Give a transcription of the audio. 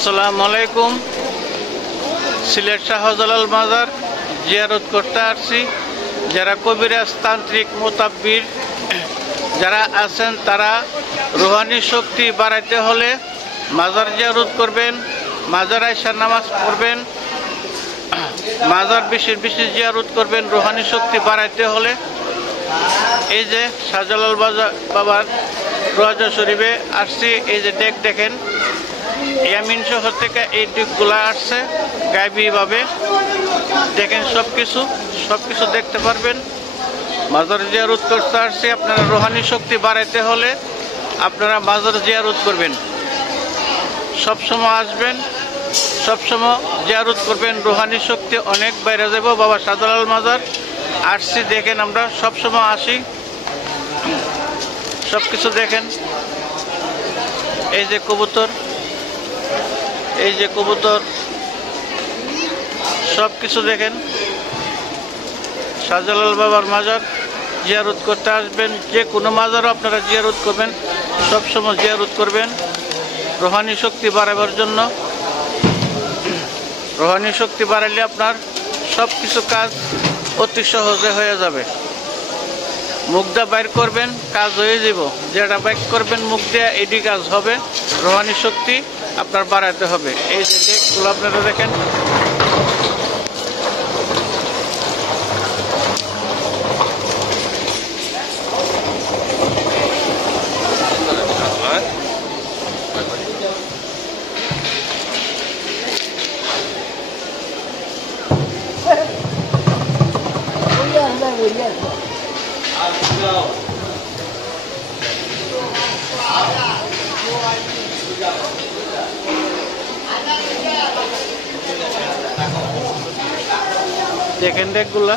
আসসালামু আলাইকুম। সিলেট শাহজালাল মাজার জিয়ারত করতে আসছি। যারা কবিরাজ তান্ত্রিক মোতাব্বির যারা আছেন তারা রুহানি শক্তি বাড়াইতে হলে মাজার জিয়ারত করবেন, মাজার আইসা নামাজ পড়বেন, মাজার বেশি বেশি জিয়ারত করবেন রুহানি শক্তি বাড়াইতে হলে। এই যে শাহজালাল বাবার রোজা শরীফে আসছি। এই যে ডেক দেখেন, ইয়ামিন শহর থেকে এই দিকগুলা আসছে গায়েবীভাবে। দেখেন সব কিছু দেখতে পারবেন। মাজার জিয়ারত করতে আসছি। আপনারা রুহানি শক্তি বাড়াইতে হলে আপনারা মাজার জিয়ারত করবেন, সবসময় আসবেন, সবসময় জিয়ারত করবেন। রুহানি শক্তি অনেক বাইরে যাব। বাবা শাহজালাল মাজার আসছি, দেখেন আমরা সবসময় আসি, সব কিছু দেখেন। এই যে কবুতর, এই যে কবুতর, সব কিছু দেখেন। শাহজালাল বাবার মাজার জিয়ারত করতে আসবেন। যে কোনো মাজারও আপনারা জিয়ারত করবেন, সবসময় জিয়ারত করবেন রুহানি শক্তি বাড়াবার জন্য। রুহানি শক্তি বাড়াইলে আপনার সব কিছু কাজ অতি সহজে হয়ে যাবে। মুখ দিয়ে বাইর করবেন, কাজ হয়ে যাব। যেটা বাইর করবেন মুখ দিয়ে, এটি কাজ হবে। রুহানি শক্তি আপনার বাড়াতে হবে। এই যে ডেকগুলো আপনারা দেখেন, দেখেন ডেকগুলা।